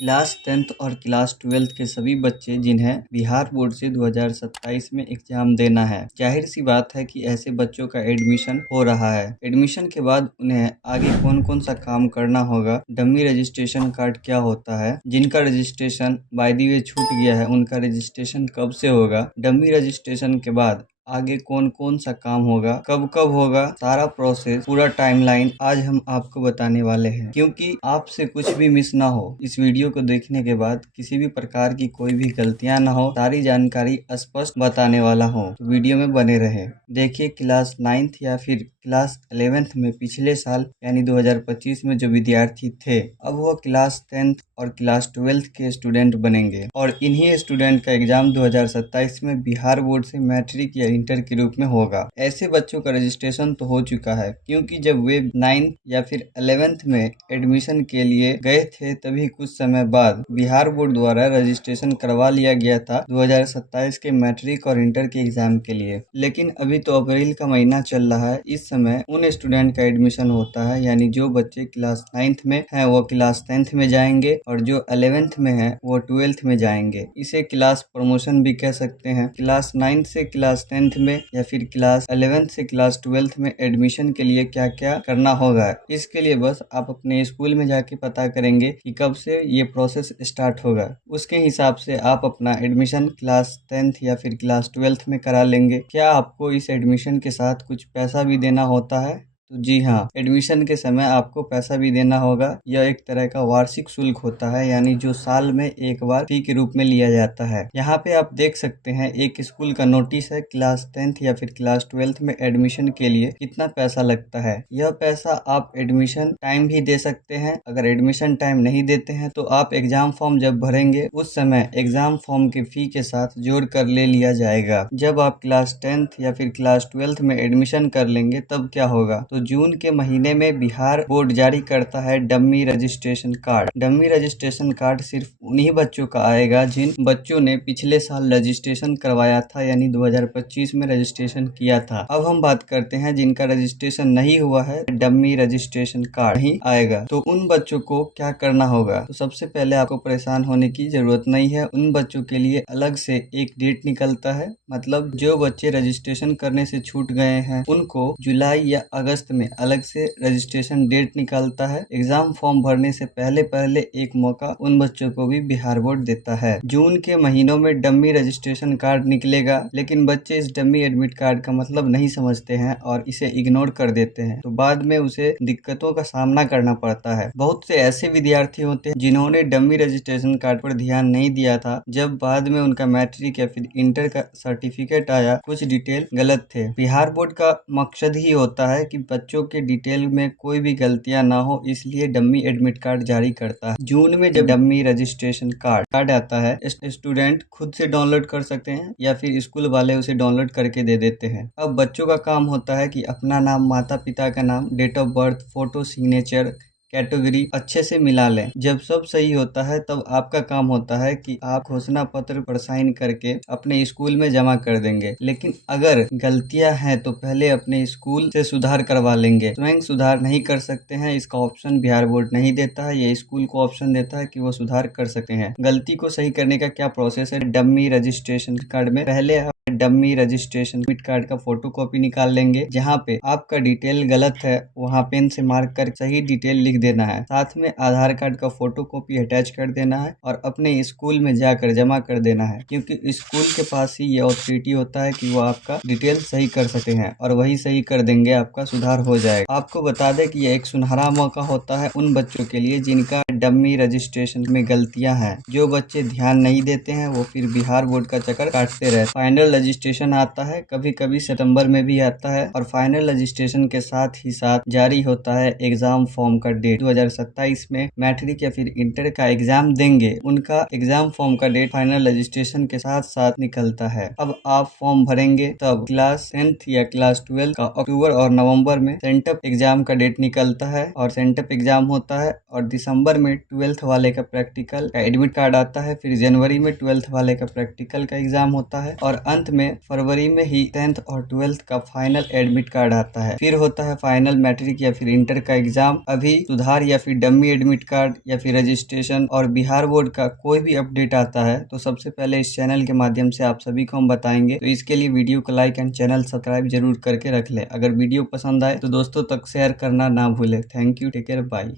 Class 10th और class 12th के सभी बच्चे जिन्हें बिहार बोर्ड से 2027 में एग्जाम देना है, जाहिर सी बात है कि ऐसे बच्चों का एडमिशन हो रहा है। एडमिशन के बाद उन्हें आगे कौन कौन सा काम करना होगा, डमी रजिस्ट्रेशन कार्ड क्या होता है, जिनका रजिस्ट्रेशन बाय द वे छूट गया है उनका रजिस्ट्रेशन कब से होगा, डमी रजिस्ट्रेशन के बाद आगे कौन कौन सा काम होगा, कब कब होगा, सारा प्रोसेस, पूरा टाइमलाइन आज हम आपको बताने वाले हैं। क्योंकि आपसे कुछ भी मिस ना हो, इस वीडियो को देखने के बाद किसी भी प्रकार की कोई भी गलतियां ना हो, सारी जानकारी स्पष्ट बताने वाला हूँ, तो वीडियो में बने रहे। देखिए, क्लास 9th या फिर क्लास 11th में पिछले साल यानी 2025 में जो विद्यार्थी थे, अब वो क्लास 10th और क्लास 12th के स्टूडेंट बनेंगे और इन्हीं स्टूडेंट का एग्जाम 2027 में बिहार बोर्ड से मैट्रिक या इंटर के रूप में होगा। ऐसे बच्चों का रजिस्ट्रेशन तो हो चुका है, क्योंकि जब वे 9th या फिर 11th में एडमिशन के लिए गए थे तभी कुछ समय बाद बिहार बोर्ड द्वारा रजिस्ट्रेशन करवा लिया गया था 2027 के मैट्रिक और इंटर के एग्जाम के लिए। लेकिन अभी तो अप्रैल का महीना चल रहा है, इस समय उन स्टूडेंट का एडमिशन होता है, यानी जो बच्चे क्लास 9th में हैं वो क्लास 10th में जाएंगे और जो 11th में है वो 12th में जाएंगे। इसे क्लास प्रमोशन भी कह सकते हैं। क्लास 9th से क्लास 10th में या फिर क्लास 11th से क्लास 12th में एडमिशन के लिए क्या क्या करना होगा, इसके लिए बस आप अपने स्कूल में जाके पता करेंगे कि कब से ये प्रोसेस स्टार्ट होगा। उसके हिसाब से आप अपना एडमिशन क्लास 10th या फिर क्लास 12th में करा लेंगे। क्या आपको इस एडमिशन के साथ कुछ पैसा भी देना होता है? तो जी हाँ, एडमिशन के समय आपको पैसा भी देना होगा। यह एक तरह का वार्षिक शुल्क होता है, यानी जो साल में एक बार फी के रूप में लिया जाता है। यहाँ पे आप देख सकते हैं एक स्कूल का नोटिस है, क्लास 10th या फिर क्लास 12th में एडमिशन के लिए कितना पैसा लगता है। यह पैसा आप एडमिशन टाइम भी दे सकते हैं। अगर एडमिशन टाइम नहीं देते हैं तो आप एग्जाम फॉर्म जब भरेंगे उस समय एग्जाम फॉर्म के फी के साथ जोड़ कर ले लिया जाएगा। जब आप क्लास 10th या फिर क्लास 12th में एडमिशन कर लेंगे तब क्या होगा, तो जून के महीने में बिहार बोर्ड जारी करता है dummy registration card. Dummy registration card सिर्फ उन्हीं बच्चों का आएगा जिन बच्चों ने पिछले साल रजिस्ट्रेशन करवाया था, यानी 2025 में रजिस्ट्रेशन किया था। अब हम बात करते हैं जिनका रजिस्ट्रेशन नहीं हुआ है, डमी रजिस्ट्रेशन कार्ड नहीं आएगा, तो उन बच्चों को क्या करना होगा। तो सबसे पहले आपको परेशान होने की जरूरत नहीं है। उन बच्चों के लिए अलग से एक डेट निकलता है, मतलब जो बच्चे रजिस्ट्रेशन करने से छूट गए हैं उनको जुलाई या अगस्त में अलग से रजिस्ट्रेशन डेट निकालता है। एग्जाम फॉर्म भरने से पहले पहले एक मौका उन बच्चों को भी बिहार बोर्ड देता है। जून के महीनों में डमी रजिस्ट्रेशन कार्ड निकलेगा, लेकिन बच्चे इस डमी एडमिट कार्ड का मतलब नहीं समझते हैं और इसे इग्नोर कर देते हैं, तो बाद में उसे दिक्कतों का सामना करना पड़ता है। बहुत से ऐसे विद्यार्थी होते हैं जिन्होंने डमी रजिस्ट्रेशन कार्ड पर ध्यान नहीं दिया था, जब बाद में उनका मैट्रिक या फिर इंटर का सर्टिफिकेट आया, कुछ डिटेल गलत थे। बिहार बोर्ड का मकसद ही होता है कि बच्चों के डिटेल में कोई भी गलतियां ना हो, इसलिए डमी एडमिट कार्ड जारी करता है। जून में जब डमी रजिस्ट्रेशन कार्ड आता है, स्टूडेंट खुद से डाउनलोड कर सकते हैं या फिर स्कूल वाले उसे डाउनलोड करके दे देते हैं। अब बच्चों का काम होता है कि अपना नाम, माता पिता का नाम, date of birth, photo, signature, category अच्छे से मिला लें। जब सब सही होता है तब आपका काम होता है कि आप घोषणा पत्र पर साइन करके अपने स्कूल में जमा कर देंगे। लेकिन अगर गलतियां हैं तो पहले अपने स्कूल से सुधार करवा लेंगे। स्वयं सुधार नहीं कर सकते हैं, इसका ऑप्शन बिहार बोर्ड नहीं देता है, ये स्कूल को ऑप्शन देता है कि वो सुधार कर सकते हैं। गलती को सही करने का क्या प्रोसेस है, डमी रजिस्ट्रेशन कार्ड में पहले डमी रजिस्ट्रेशन एडमिट कार्ड का फोटो कॉपी निकाल लेंगे। जहाँ पे आपका डिटेल गलत है वहाँ पेन से मार्क कर सही डिटेल लिख देना है। साथ में आधार कार्ड का फोटो कॉपी अटैच कर देना है और अपने स्कूल में जाकर जमा कर देना है, क्योंकि स्कूल के पास ही ये ऑथोरिटी होता है कि वो आपका डिटेल सही कर सकते हैं और वही सही कर देंगे, आपका सुधार हो जाएगा। आपको बता दें कि यह एक सुनहरा मौका होता है उन बच्चों के लिए जिनका डमी रजिस्ट्रेशन में गलतियां हैं। जो बच्चे ध्यान नहीं देते हैं वो फिर बिहार बोर्ड का चक्कर काटते रहते। फाइनल रजिस्ट्रेशन आता है, कभी कभी सितंबर में भी आता है और फाइनल रजिस्ट्रेशन के साथ ही साथ जारी होता है एग्जाम फॉर्म का डेट। 2027 में मैट्रिक या फिर इंटर का एग्जाम देंगे, उनका एग्जाम फॉर्म का डेट फाइनल रजिस्ट्रेशन के साथ साथ निकलता है। अब आप फॉर्म भरेंगे तब क्लास 10th या क्लास 12 का अक्टूबर और नवंबर में सेंटअप एग्जाम का डेट निकलता है और सेंटअप एग्जाम होता है और दिसंबर में 12th वाले का प्रैक्टिकल का एडमिट कार्ड आता है। फिर जनवरी में 12th वाले का प्रैक्टिकल का एग्जाम होता है और अंत में फरवरी में ही 10th और 12th का फाइनल एडमिट कार्ड आता है। फिर होता है फाइनल मैट्रिक या फिर इंटर का एग्जाम। अभी सुधार या फिर डमी एडमिट कार्ड या फिर रजिस्ट्रेशन और बिहार बोर्ड का कोई भी अपडेट आता है तो सबसे पहले इस चैनल के माध्यम से आप सभी को हम बताएंगे। तो इसके लिए वीडियो को लाइक एंड चैनल सब्सक्राइब जरूर करके रख ले। अगर वीडियो पसंद आए तो दोस्तों तक शेयर करना ना भूले। Thank you, take care, bye.